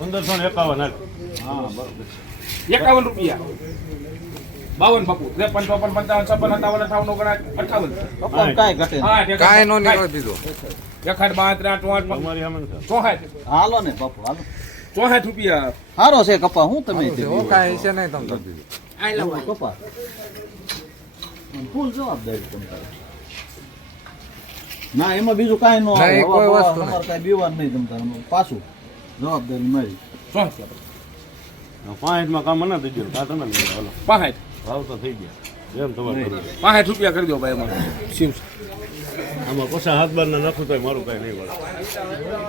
પંદરસો ને એકાવન હાલ. એકાવન રૂપિયા. બાવન બાપુ ત્રેપન ચોપન પંચાવન છપ્પન સત્તાવન અઠાવન ઓગણ અઠાવન. કાંઈ ઘટે. આઠ કાંઈ નો દીધો બાર, આઠ છે. ચોસાઠ હાલો ને બાપુ હાલો. ચોસાઠ રૂપિયા. સારો છે કપા હું તમે હું કાંઈ છે નહીં તમે કરી દીધું એવું કપા? ફૂલ જવાબદારી તમારી ના એમાં બીજું કાંઈ ન આવે. કોઈ વસ્તુ નહીં. કાંઈ બીવાનું નહીં તમ તારે. પાછું. જવાબદારી મારી પાંચ પાંચમાં કામ મને થઈ ગયું. કાં તમે નહીં હાલો. પાંસઠ ભાવ તો થઈ ગયા. એમ તમારે. પાંસઠ રૂપિયા કરી દો ભાઈ મારે શિવ આમાં કશા હાથ બાર ના નાખું તો મારું કઈ નહીં મળે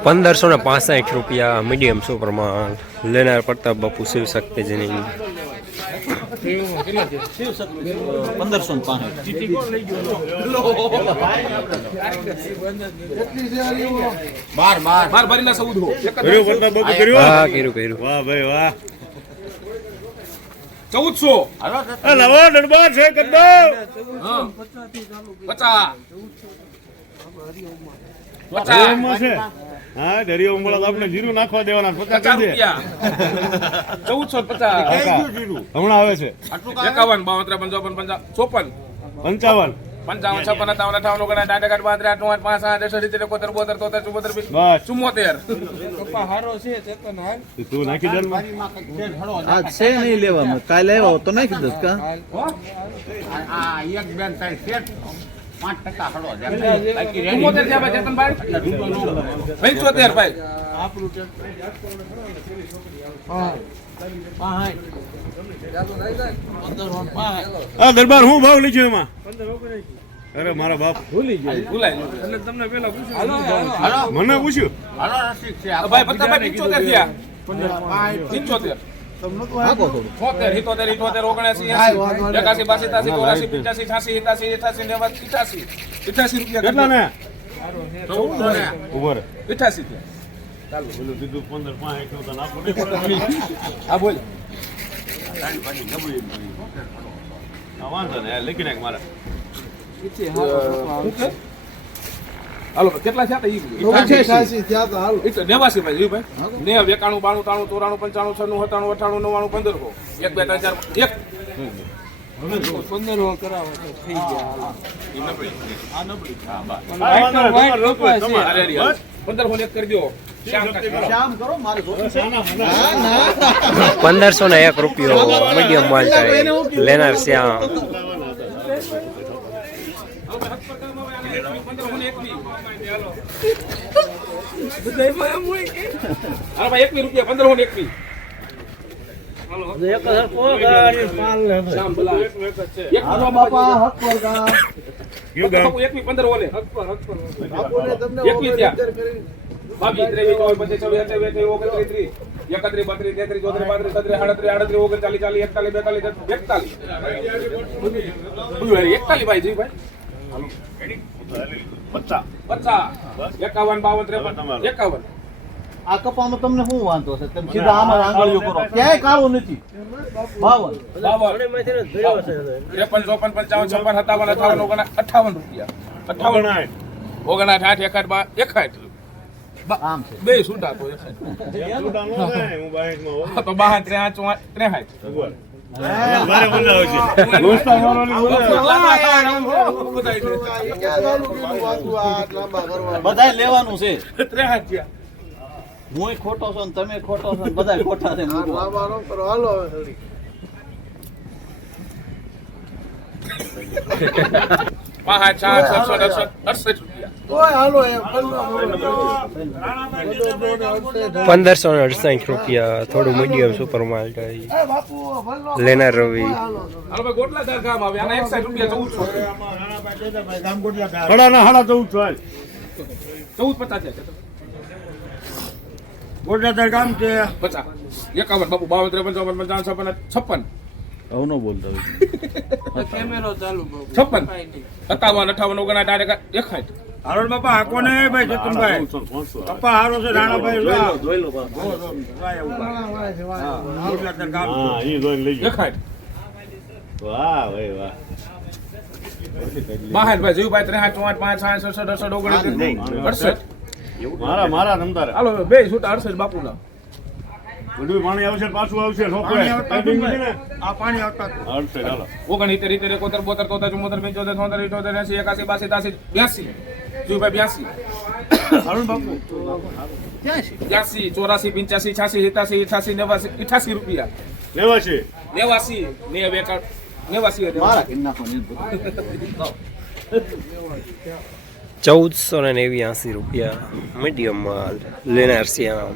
પંદરસો ને પાસઠ રૂપિયા મીડિયમ સુપરમાં લેનાર પ્રતાપ બાપુ શિવ શક્તિ જેની પંદરસો ને બાર બાર બાર ભરીને ચૌદ હો કર્યું કર્યું કર્યું કર્યું વાહ ભાઈ વાહ ચૌદસો નવા દરબાર છે કદો પચાસ. પચાસ છે. હા તો આપણે જીરું નાખવા દેવાના પચાસ રૂપિયા. ચૌદસો પચાસ. હમણાં આવે છે. એકાવન બાવન ત્રેપન ચોપન પંચાવન ચોપન. પંચાવન. પંચાવન છપ્પન અઠાવન અઠાવન ઓગણ આઠ આઠ બાર આઠ નવ પાંચ આઠ દસ અઢી એકોતેર બોતેર તોતેર ચુમ્મોતેર ચુમ્મોતેર તું નાખી દે ને. છે નહીં લેવામાં. કાલે આવ્યો તો નાખી દસ કા? ચુમ્મોતેર થયા ભાઈ ચેતનભાઈ? પંચોતેર ભાઈ. દરબાર હું ભાવ લીધો એમાં? અરે મારા બાપ. ભૂલી ભૂલાય એટલે તમને પેલા પૂછ્યું મને પૂછ્યું? ભાઈ પત્તાભાઈ પંચોતેર થયા. પંચોતેર. ને ને? નું વાંધો નહીં આ લખી નાખ મારે? હાલો કેટલા થયા નેવાસી ભાઈ. નેવ એકાણું બાણું ત્રાણું ચોરાણું પંચાણું છન્નું સત્તાણું અઠાણું નવ્વાણું પંદર હો એક બે ત્રણ ચાર એક. કરી? દો પંદરસો ને એક રૂપિયો મીડિયમ માલ લેનાર શ્યામ હાલો ભાઈ એકવી રૂપિયા પંદર ફોન એકવી શ્યામ ભલા. એક હાલો બાપા હક પર કા કયું ગામ? બાપુ એકવી પંદર ઓલે એકવી થયા બાવીસ ત્રેવીસ ચોવીસ પચીસ છવ્વીસ સત્યાવીસ અઠ્યાવીસ ઓગણત્રીસ ત્રીસ એકત્રીસ બત્રીસ તેત્રીસ ચોત્રીસ પાંત્રીસ છત્રીસ આડત્રીસ આડત્રીસ ઓગણચાલીસ ચાલીસ એકતાલીસ. બેતાલીસ એકતાલીસ એકતાલીસ ભાઈ જી ભાઈ પચાસ. પચાસ. એકાવન બાવન ત્રેપન. એકાવન. આ કપામાં તમને શું વાંધો છે? તમે સીધા આમાં આંગળીઓ કરો. ક્યાંય કાળું નથી. બાવન. બાવન. ત્રેપન ચોપન પંચાવન છપ્પન સત્તાવન અઠાવન ઓગણ અઠાવન રૂપિયા. અઠાવન. ઓગણાઠ. આઠ એકાઠ બા એકાઠ. આમ છે. બે સુધા તો. તો બાર ત્રેહાઠ ત્રેહાઠ. બંધ લેવાનું છે હું ખોટો છો ને તમે ખોટો છો ને બધાય ખોટા છે પાંચ ચાર છસો અડસઠ અડસઠ રૂપિયા પંદરસો ને અડસઠ રૂપિયા થોડું મીડિયમ સુપર માર્કેટ લેનાર રવિ ગોટલા ગામ છે પચાસ એકાવન બાપુ બાવન ત્રેપન ચોપન પંચાવન છપ્પન છપ્પન આવું ન બોલતા છપ્પન. સત્તાવન અઠાવન ઓગણા આઠ દેખાય હારોડ બાપા હાકો ને ભાઈ જતુનભાઈ? બાપા હારો છે રાણાભાઈ જો આ. વાય ઊભા. ગોડાદર ગામ છે. એકાઠ બાહઠ ભાઈ જીવભાઈ ત્રેસઠ ચોઆઠ પાંચ સાઠ સડસઠ ઓગણીસ અડસઠ મારા મારા નમદાર હાલો બે છૂટા અડસઠ બાપુના. બધું પાણી આવશે પાછું આવશે આ પાણી આવતા. હતું. ચાલો ઓગણીતેર ઇતેર એકોતેર બોતેર તોતેર ચુમ્મોતેર પંચોતેર છોતેર ઇઠોતેર એસી એકાસી બાસી તાસી બ્યાસી. બ્યાસી બાપુ. બ્યાસી ચોરાસી પંચ્યાસી છ્યાસી સિત્યાસી અઠાસી નેવાસી અઠાસી રૂપિયા. છે નેવાસી નેવ એકાદ નેવાસી ચૌદસો ને નેવ્યાસી રૂપિયા મીડિયમ માલ લેનાર શ્યામ.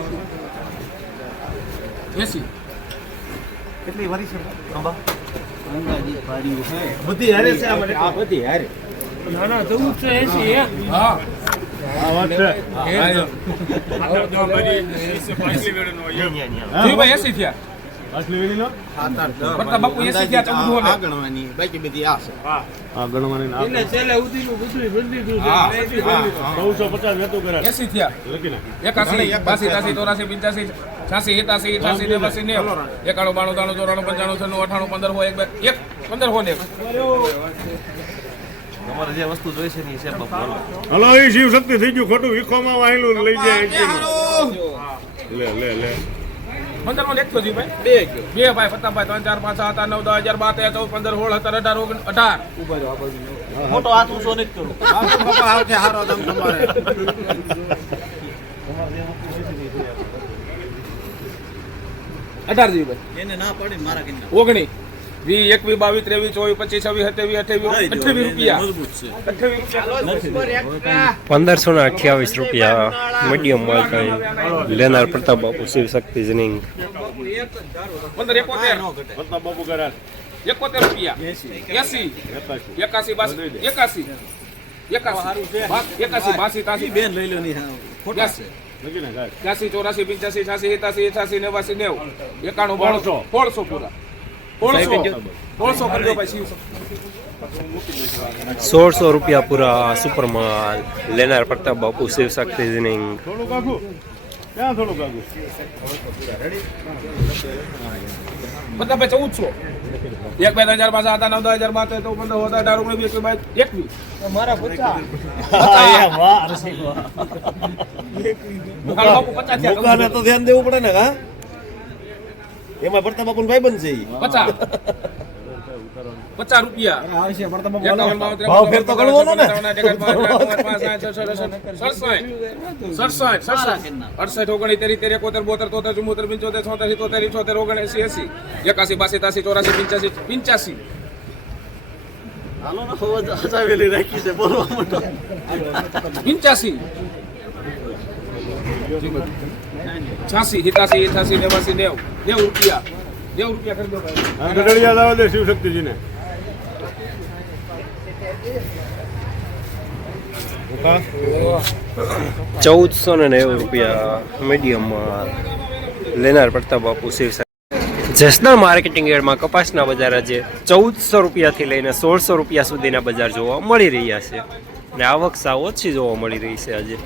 એસી. કેટલી વારી છે? આ બધી હારે. હા? આ વાત છે. એસી થયા. અસલી વેલીનો? એસી થયા ચૌદ ને આ ના. હા. વેતું કરાય એસી થયા. લખી નાખ. એકાસી ચોરાસી પંચ્યાસી. છ્યાસી એતાસી અઠાસી નેવાસી નેવ. એકાણું બાણું ત્રાણું ચોરાણું પંચાણું છન્નું અઠાણું પંદર હોય એક બે એક પંદર હોય ને એક. તમારે જે વસ્તુ જોઈશે ને એ છે હલો. એ શિવ શક્તિ થઈ ગયું ખોટું વિખોમાં વાહેલું ને લઈ જાય લે લે લે. પંદર નો લેખતો જી ભાઈ. બે બે ભાઈ ત્રણ ચાર પાંચ સાત નવ દસ હજાર બાર તેર ચૌદ પંદર સોળ સત્તર અઢાર ઓગણ અઢાર. મોટો હાથ ઊંચો કરો અઢાર જી ભાઈ એને ના પડે મારા ઘી ઓગણી. વી એકવી બાવીસ ત્રેવીસ ચોવીસ પચીસ છવ્વીસ સત્યાવીસ અઠાવીસ અઠાવીસ રૂપિયા. પંદરસો ને અઠ્યાવીસ રૂપિયા મીડિયમ માલ કઈ. લેનાર પ્રતાપ બાપુ શિવ શક્તિ જનિંગ. પંદર એકોતેર. પ્રતાપ બાપુ કરાર એકોતેર રૂપિયા. એસી. એકાસી. બાસી. એકાસી. એકાસી. એકાસી બાસી તાસી. બેન લઈ લો નહીં ખોટા હાલ. ત્યાસી ચોરાસી પંચ્યાસી છ્યાસી એતાસી અઠાસી નેવાસી નેવ. એકાણું બાણું સોળસો. સોળસો પૂરા. સોળસો. સોળસો કરજો ભાઈ શિવ સોળસો રૂપિયા પૂરા સુપરમાં લેનાર પ્રતાપ બાપુ શિવ શક્તિ જનિંગ થોડુંક આઘું મતલબ ચૌદસો એક બે હજાર પાસે હતા નવ હજાર બાર તો પંદર સોળ અઢાર ઓગણીસ વીસ એકવીસ બાવીસ એકવીસ. મુકાલ પચાસ. તો ધ્યાન દેવું પડે ને હા? એમાં ભરતા બાપુ ભાઈ બનશે છે પચાસ. પચાસ રૂપિયા. ભાવ ફેર તો ગણવાનો ને. અડસઠ, ઓગણીસ, તેરી, તેરી, એકોતેર, બોતેર, તોતેર, ચુમ્મોતેર, પંચોતેર, છોતેર, સિત્તોતેર, ઇઠોતેર, ઓગણસી એસી એકાસી, બાસી, તાસી, ચોરાસી, પંચ્યાસી, પંચ્યાસી. પંચ્યાસી. છ્યાસી સિત્યાસી અઠાસી નેવાસી નેવ નેવ રૂપિયા. નેવ રૂપિયા કરી દો ગઢડિયા લાવવા દે શિવ ચૌદસો ને નેવું રૂપિયા મીડિયમમાં લેનાર પ્રતાપ બાપુ શિવસા જસદણ માર્કેટિંગ યાર્ડમાં કપાસના બજાર આજે ચૌદસો રૂપિયાથી લઈને સોળસો રૂપિયા સુધીના બજાર જોવા મળી રહ્યા છે. અને આવક સાવ ઓછી જોવા મળી રહી છે આજે.